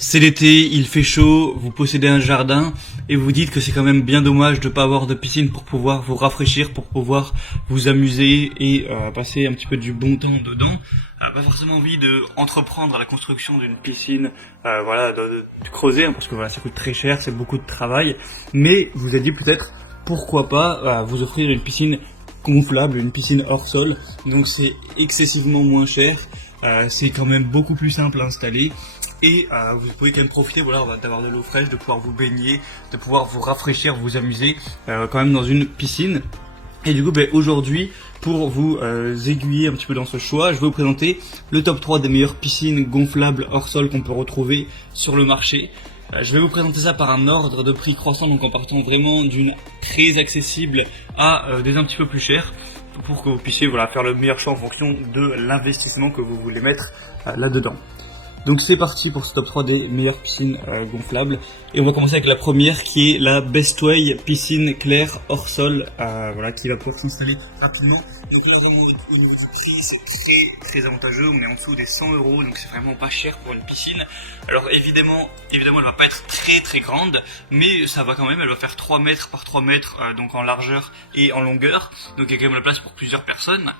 C'est l'été, il fait chaud, vous possédez un jardin et vous dites que c'est quand même bien dommage de pas avoir de piscine pour pouvoir vous rafraîchir, pour pouvoir vous amuser et passer un petit peu du bon temps dedans. Pas forcément envie de entreprendre la construction d'une piscine, de creuser, hein, parce que voilà, ça coûte très cher, c'est beaucoup de travail. Mais vous avez dit peut-être pourquoi pas vous offrir une piscine gonflable, une piscine hors sol. Donc c'est excessivement moins cher, c'est quand même beaucoup plus simple à installer. Et vous pouvez quand même profiter d'avoir de l'eau fraîche, de pouvoir vous baigner, de pouvoir vous rafraîchir, vous amuser quand même dans une piscine. Et du coup aujourd'hui, pour vous aiguiller un petit peu dans ce choix, je vais vous présenter le top 3 des meilleures piscines gonflables hors sol qu'on peut retrouver sur le marché. Je vais vous présenter ça par un ordre de prix croissant, donc en partant vraiment d'une très accessible à des un petit peu plus chères, pour que vous puissiez faire le meilleur choix en fonction de l'investissement que vous voulez mettre là-dedans. Donc c'est parti pour ce top 3 des meilleures piscines gonflables. Et on va commencer avec la première qui est la Bestway piscine claire hors sol, qui va pouvoir s'installer rapidement. Donc là vraiment au niveau du prix c'est très avantageux, on est en dessous des 100 €, donc c'est vraiment pas cher pour une piscine. Alors évidemment elle va pas être très grande, mais ça va quand même, elle va faire 3 mètres par 3 mètres, donc en largeur et en longueur, donc il y a quand même la place pour plusieurs personnes.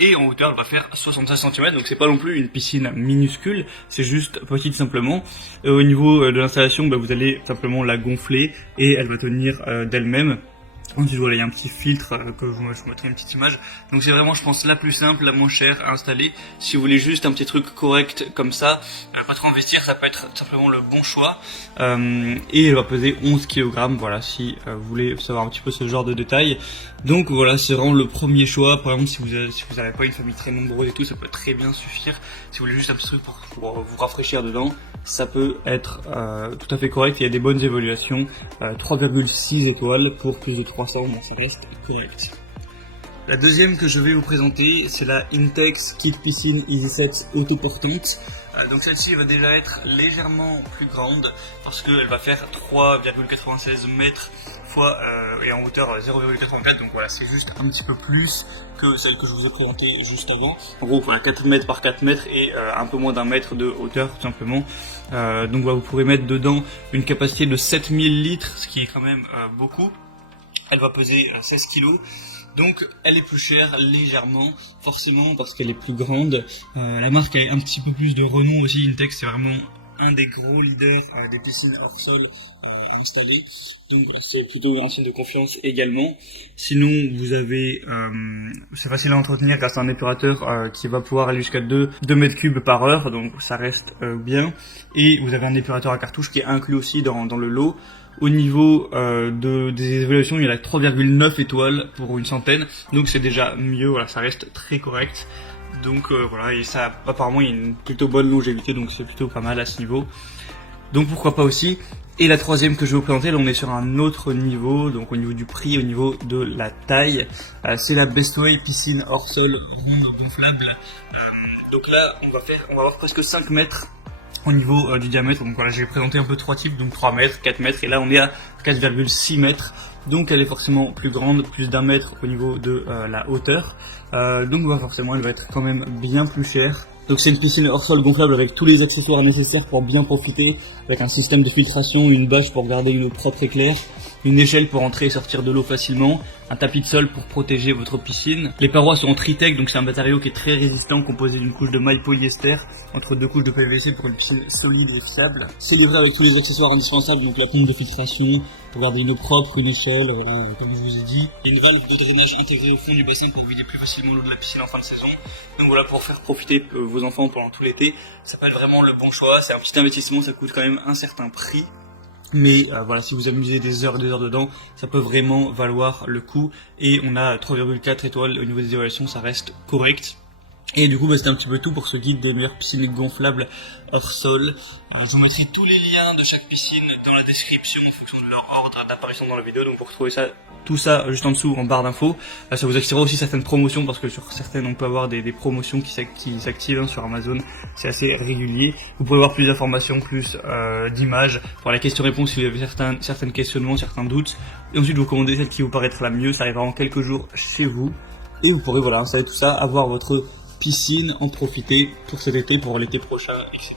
Et en hauteur elle va faire 65 cm, donc c'est pas non plus une piscine minuscule, c'est juste petite simplement. Au niveau de l'installation, vous allez simplement la gonfler et elle va tenir d'elle-même. Ensuite il y a un petit filtre que je vous mettrai une petite image. Donc c'est vraiment, je pense, la plus simple, la moins chère à installer. Si vous voulez juste un petit truc correct comme ça, pas trop investir, ça peut être simplement le bon choix. Et elle va peser 11 kg, voilà, si vous voulez savoir un petit peu ce genre de détails. Donc voilà, c'est vraiment le premier choix. Par exemple, si vous n'avez pas une famille très nombreuse et tout, ça peut très bien suffire. Si vous voulez juste un petit truc pour vous rafraîchir dedans, ça peut être tout à fait correct. Il y a des bonnes évaluations, 3,6 étoiles pour plus de 300, bon, ça reste correct. La deuxième que je vais vous présenter, c'est la Intex Kit Piscine EasySet autoportante. Donc celle-ci va déjà être légèrement plus grande parce qu'elle va faire 3,96 mètres et en hauteur 0,84, donc voilà, c'est juste un petit peu plus que celle que je vous ai présentée juste avant. En gros, 4 mètres par 4 mètres et un peu moins d'un mètre de hauteur tout simplement. Donc vous pourrez mettre dedans une capacité de 7000 litres, ce qui est quand même beaucoup. Elle va peser 16 kg. Donc elle est plus chère légèrement, forcément parce qu'elle est plus grande. La marque a un petit peu plus de renom aussi. Intex, c'est vraiment un des gros leaders des piscines hors sol à installer. Donc c'est plutôt un signe de confiance également. Sinon vous avez, c'est facile à entretenir grâce à un épurateur qui va pouvoir aller jusqu'à 2 mètres cubes par heure, donc ça reste bien. Et vous avez un épurateur à cartouche qui est inclus aussi dans le lot. Au niveau des évaluations, il y a 3,9 étoiles pour une centaine, donc c'est déjà mieux, voilà, ça reste très correct. Donc et ça, apparemment il y a une plutôt bonne longévité, donc c'est plutôt pas mal à ce niveau. Donc pourquoi pas aussi. Et la troisième que je vais vous présenter, là on est sur un autre niveau, donc au niveau du prix, au niveau de la taille, c'est la Bestway piscine hors sol gonflable. Donc là on va avoir presque 5 mètres au niveau du diamètre. Donc voilà, j'ai présenté un peu 3 types, donc 3 mètres, 4 mètres, et là on est à 4,6 mètres. Donc elle est forcément plus grande, plus d'1 mètre au niveau de la hauteur. Donc forcément elle va être quand même bien plus chère. Donc c'est une piscine hors sol gonflable avec tous les accessoires nécessaires pour bien profiter, avec un système de filtration, une bâche pour garder une eau propre et claire, une échelle pour entrer et sortir de l'eau facilement, un tapis de sol pour protéger votre piscine. Les parois sont en Tritec, donc c'est un matériau qui est très résistant, composé d'une couche de maille polyester entre 2 couches de PVC pour une piscine solide et fiable. C'est livré avec tous les accessoires indispensables, donc la pompe de filtration pour garder une eau propre, une échelle, comme je vous ai dit, et une valve de drainage intégrée au fond du bassin pour vider plus facilement l'eau de la piscine en fin de saison. Donc voilà, pour faire profiter vos enfants pendant tout l'été, ça peut être vraiment le bon choix. C'est un petit investissement, ça coûte quand même un certain prix. Mais si vous amusez des heures dedans, ça peut vraiment valoir le coup. Et on a 3,4 étoiles au niveau des évaluations, ça reste correct. Et du coup, c'était un petit peu tout pour ce guide des meilleures piscines gonflables hors sol. Je vous mettrai tous les liens de chaque piscine dans la description en fonction de leur ordre d'apparition dans la vidéo. Donc pour retrouver tout ça juste en dessous en barre d'infos. Ça vous activera aussi certaines promotions parce que sur certaines on peut avoir des promotions qui s'activent sur Amazon. C'est assez régulier. Vous pouvez avoir plus d'informations, plus d'images pour la question-réponse si vous avez certains questionnements, certains doutes. Et ensuite vous commandez celle qui vous paraîtra la mieux. Ça arrivera en quelques jours chez vous. Et vous pourrez installer tout ça, avoir votre piscine, en profiter pour cet été, pour l'été prochain, etc.